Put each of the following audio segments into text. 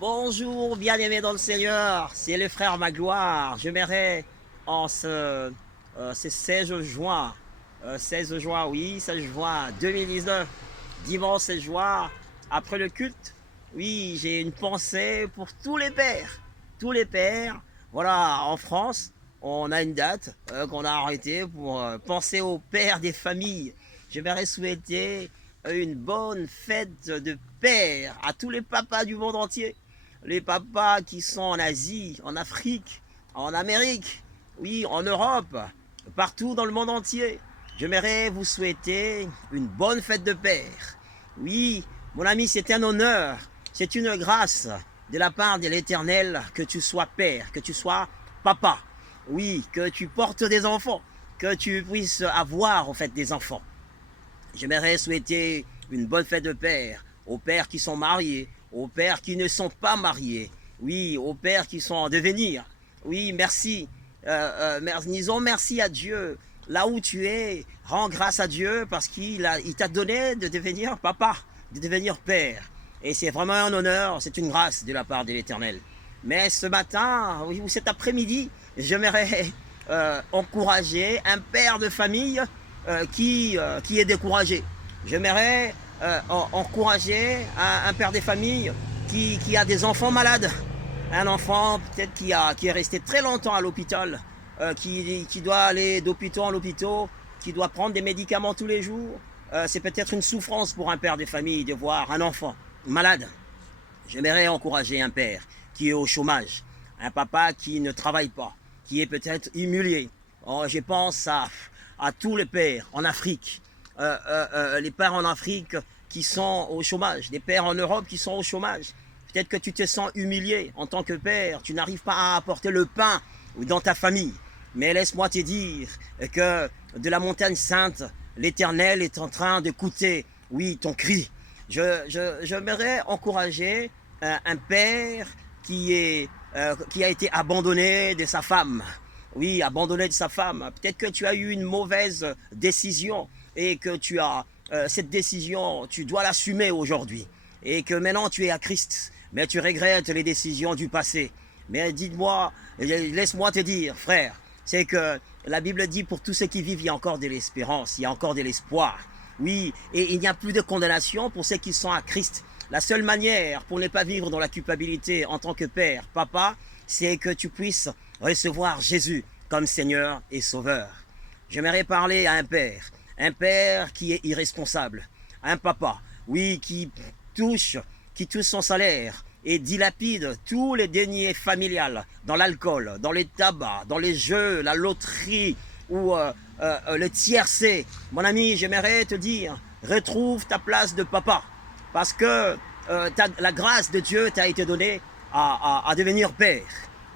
Bonjour, bien-aimés dans le Seigneur, c'est le frère Magloire. J'aimerais en ce 16 juin, 16 juin, oui, 16 juin 2019, dimanche 16 juin, après le culte, oui, j'ai une pensée pour tous les pères. Tous les pères, voilà, en France, on a une date qu'on a arrêtée pour penser aux pères des familles. J'aimerais souhaiter une bonne fête de pères à tous les papas du monde entier, les papas qui sont en Asie, en Afrique, en Amérique, oui, en Europe, partout dans le monde entier. J'aimerais vous souhaiter une bonne fête de père. Oui, mon ami, c'est un honneur, c'est une grâce de la part de l'Éternel que tu sois père, que tu sois papa. Oui, que tu portes des enfants, que tu puisses avoir en fait des enfants. J'aimerais souhaiter une bonne fête de père aux pères qui sont mariés, aux pères qui ne sont pas mariés, oui, aux pères qui sont en devenir. Oui, merci. Disons merci à Dieu. Là où tu es, rends grâce à Dieu parce qu'il t'a donné de devenir papa, de devenir père. Et c'est vraiment un honneur, c'est une grâce de la part de l'Éternel. Mais ce matin, oui, ou cet après-midi, j'aimerais encourager un père de famille qui est découragé. J'aimerais encourager un père de famille qui a des enfants malades. Un enfant peut-être qui est resté très longtemps à l'hôpital, qui doit aller d'hôpital en hôpital, qui doit prendre des médicaments tous les jours. C'est peut-être une souffrance pour un père de famille de voir un enfant malade. J'aimerais encourager un père qui est au chômage, un papa qui ne travaille pas, qui est peut-être humilié. Oh, je pense à tous les pères en Afrique, les pères en Afrique qui sont au chômage, les pères en Europe qui sont au chômage. Peut-être que tu te sens humilié en tant que père, tu n'arrives pas à apporter le pain dans ta famille. Mais laisse-moi te dire que de la montagne sainte, l'Éternel est en train d'écouter, oui, ton cri. J'aimerais encourager un père qui a été abandonné de sa femme. Oui, abandonné de sa femme. Peut-être que tu as eu une mauvaise décision et que tu as cette décision, tu dois l'assumer aujourd'hui. Et que maintenant tu es à Christ, mais tu regrettes les décisions du passé. Mais dites-moi, laisse-moi te dire, frère, c'est que la Bible dit pour tous ceux qui vivent, il y a encore de l'espérance, il y a encore de l'espoir. Oui, et il n'y a plus de condamnation pour ceux qui sont à Christ. La seule manière pour ne pas vivre dans la culpabilité en tant que père, papa, c'est que tu puisses recevoir Jésus comme Seigneur et Sauveur. J'aimerais parler à un père qui est irresponsable, un papa, oui, touche, qui touche son salaire et dilapide tous les deniers familiales dans l'alcool, dans les tabacs, dans les jeux, la loterie ou le tiercé. Mon ami, j'aimerais te dire, retrouve ta place de papa parce que la grâce de Dieu t'a été donnée à devenir père.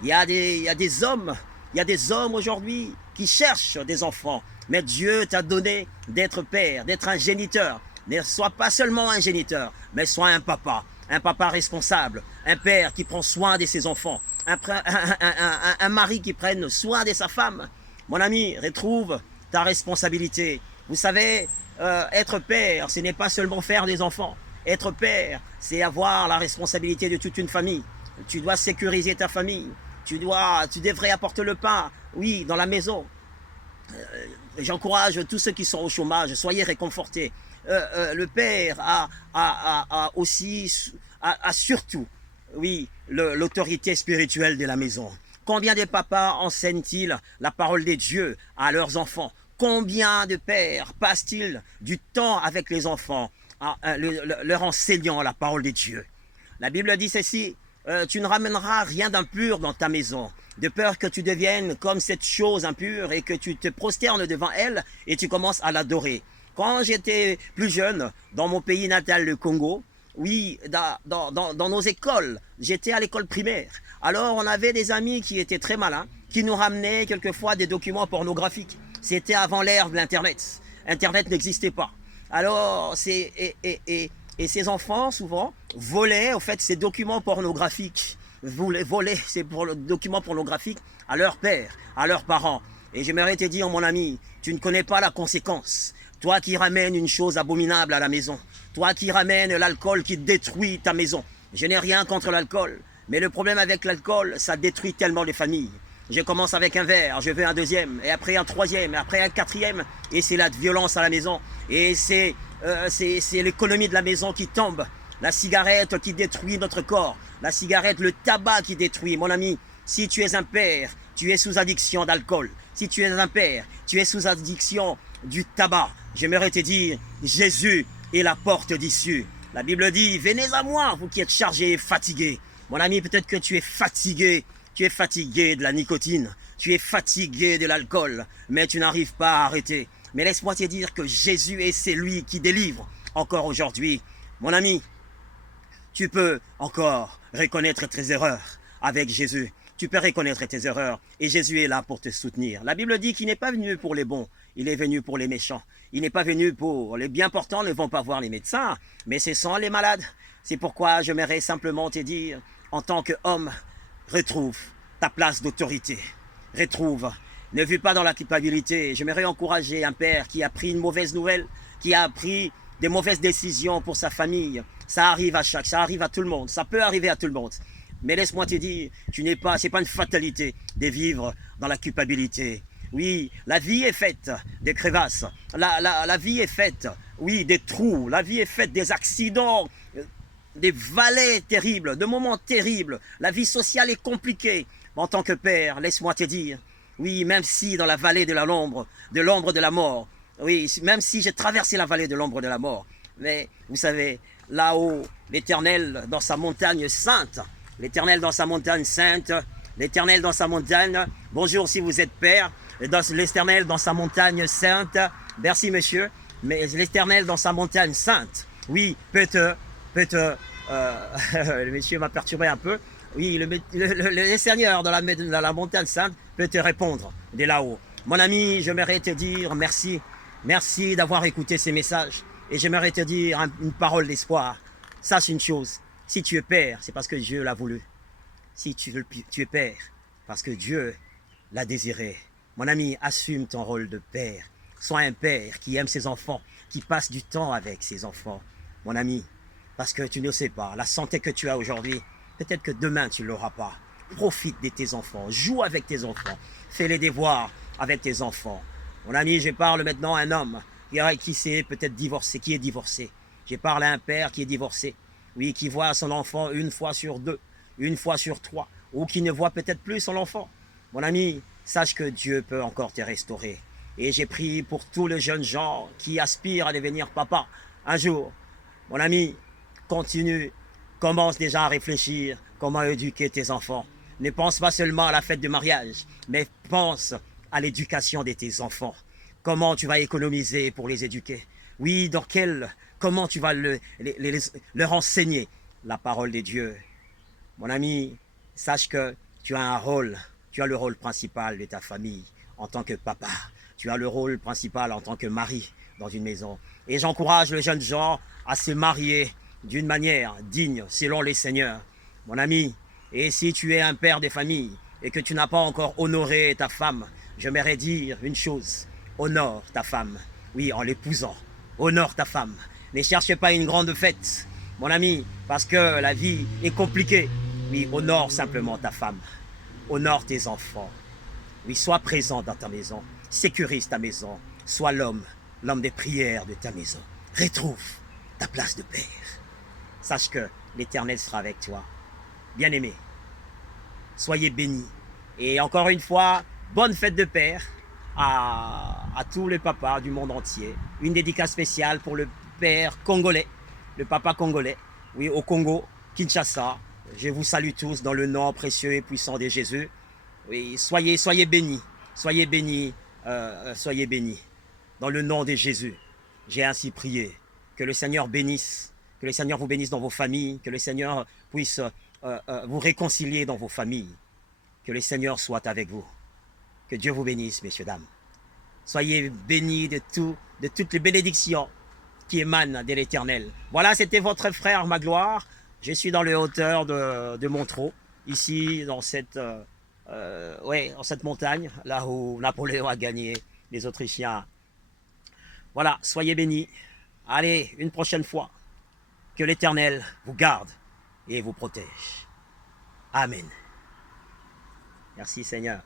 Il y a des hommes, il y a des hommes aujourd'hui qui cherchent des enfants, mais Dieu t'a donné d'être père, d'être un géniteur. Ne sois pas seulement un géniteur, mais sois un papa responsable, un père qui prend soin de ses enfants, un mari qui prenne soin de sa femme. Mon ami, retrouve ta responsabilité. Vous savez, être père, ce n'est pas seulement faire des enfants. Être père, c'est avoir la responsabilité de toute une famille. Tu dois sécuriser ta famille. Tu devrais apporter le pain, oui, dans la maison. J'encourage tous ceux qui sont au chômage, soyez réconfortés. Le père a aussi, a surtout, oui, l'autorité spirituelle de la maison. Combien de papas enseignent-ils la parole de Dieu à leurs enfants? Combien de pères passent-ils du temps avec les enfants, leur enseignant la parole de Dieu? La Bible dit ceci, tu ne ramèneras rien d'impur dans ta maison, de peur que tu deviennes comme cette chose impure et que tu te prosternes devant elle et tu commences à l'adorer. Quand j'étais plus jeune, dans mon pays natal, le Congo, oui, dans nos écoles, j'étais à l'école primaire. Alors on avait des amis qui étaient très malins, qui nous ramenaient quelquefois des documents pornographiques. C'était avant l'ère de l'Internet. Internet n'existait pas. Alors, et ces enfants, souvent, volaient, en fait, ces documents pornographiques. Volaient ces documents pornographiques à leur père, à leurs parents. Et j'aimerais te dire, mon ami, tu ne connais pas la conséquence. Toi qui ramènes une chose abominable à la maison, toi qui ramènes l'alcool qui détruit ta maison, Je n'ai rien contre l'alcool. Mais le problème avec l'alcool, ça détruit tellement les familles. Je commence avec un verre, je veux un deuxième, et après un troisième, et après un quatrième, et c'est la violence à la maison. Et c'est l'économie de la maison qui tombe. La cigarette qui détruit notre corps. La cigarette, le tabac qui détruit. Mon ami, si tu es un père, tu es sous addiction d'alcool. Si tu es un père, tu es sous addiction du tabac. J'aimerais te dire, Jésus est la porte d'issue. La Bible dit, venez à moi, vous qui êtes chargés et fatigués. Mon ami, peut-être que tu es fatigué de la nicotine, tu es fatigué de l'alcool, mais tu n'arrives pas à arrêter. Mais laisse-moi te dire que Jésus est celui qui délivre encore aujourd'hui. Mon ami, tu peux encore reconnaître tes erreurs avec Jésus. Tu peux reconnaître tes erreurs et Jésus est là pour te soutenir. La Bible dit qu'il n'est pas venu pour les bons, il est venu pour les méchants. Il n'est pas venu pour les bien portants, ne vont pas voir les médecins, mais ce sont les malades. C'est pourquoi j'aimerais simplement te dire, en tant qu'homme, retrouve ta place d'autorité. Retrouve. Ne vis pas dans la culpabilité. J'aimerais encourager un père qui a pris une mauvaise nouvelle, qui a pris des mauvaises décisions pour sa famille. Ça arrive ça arrive à tout le monde. Ça peut arriver à tout le monde. Mais laisse-moi te dire, c'est pas une fatalité de vivre dans la culpabilité. Oui, la vie est faite des crevasses. La vie est faite, oui, des trous. La vie est faite des accidents, des vallées terribles, de moments terribles. La vie sociale est compliquée. En tant que père, laisse-moi te dire, oui, même si dans la vallée de l'ombre de la mort, oui, même si j'ai traversé la vallée de l'ombre de la mort, mais vous savez, là-haut, l'Éternel dans sa montagne sainte, l'Éternel dans sa montagne sainte, l'Éternel dans sa montagne, bonjour si vous êtes père, l'Éternel dans sa montagne sainte, merci monsieur, mais l'Éternel dans sa montagne sainte, oui, le monsieur m'a perturbé un peu, oui, le Seigneur dans la montagne sainte peut te répondre de là-haut. Mon ami, j'aimerais te dire merci. Merci d'avoir écouté ces messages. Et j'aimerais te dire une parole d'espoir. Sache une chose, si tu es père, c'est parce que Dieu l'a voulu. Si tu es père, parce que Dieu l'a désiré. Mon ami, assume ton rôle de père. Sois un père qui aime ses enfants, qui passe du temps avec ses enfants. Mon ami, parce que tu ne sais pas, la santé que tu as aujourd'hui, peut-être que demain, tu ne l'auras pas. Profite de tes enfants, joue avec tes enfants, fais les devoirs avec tes enfants. Mon ami, je parle maintenant à un homme qui s'est peut-être divorcé, qui est divorcé. Je parle à un père qui est divorcé, oui, qui voit son enfant une fois sur deux, une fois sur trois, ou qui ne voit peut-être plus son enfant. Mon ami, sache que Dieu peut encore te restaurer. Et j'ai prié pour tous les jeunes gens qui aspirent à devenir papa un jour. Mon ami, continue. Commence déjà à réfléchir comment éduquer tes enfants. Ne pense pas seulement à la fête de mariage, mais pense à l'éducation de tes enfants. Comment tu vas économiser pour les éduquer? Oui, comment tu vas leur enseigner la parole de Dieu? Mon ami, sache que tu as un rôle, tu as le rôle principal de ta famille en tant que papa. Tu as le rôle principal en tant que mari dans une maison. Et j'encourage les jeunes gens à se marier d'une manière digne selon les seigneurs. Mon ami, et si tu es un père de famille et que tu n'as pas encore honoré ta femme, j'aimerais dire une chose, honore ta femme, oui, en l'épousant, honore ta femme. Ne cherche pas une grande fête, mon ami, parce que la vie est compliquée. Oui, honore simplement ta femme, honore tes enfants. Oui, sois présent dans ta maison, sécurise ta maison, sois l'homme des prières de ta maison. Retrouve ta place de père. Sache que l'Éternel sera avec toi. Bien-aimé, soyez bénis. Et encore une fois, bonne fête de père à tous les papas du monde entier. Une dédicace spéciale pour le père congolais, le papa congolais, oui, au Congo, Kinshasa. Je vous salue tous dans le nom précieux et puissant de Jésus. Oui, soyez bénis, soyez bénis, soyez bénis. Dans le nom de Jésus, j'ai ainsi prié. Que le Seigneur bénisse. Que le Seigneur vous bénisse dans vos familles, que le Seigneur puisse vous réconcilier dans vos familles. Que le Seigneur soit avec vous. Que Dieu vous bénisse, messieurs, dames. Soyez bénis de toutes les bénédictions qui émanent de l'Éternel. Voilà, c'était votre frère Magloire. Je suis dans les hauteurs de Montreux, ici, dans cette montagne, là où Napoléon a gagné les Autrichiens. Voilà, soyez bénis. Allez, une prochaine fois. Que l'Éternel vous garde et vous protège. Amen. Merci Seigneur.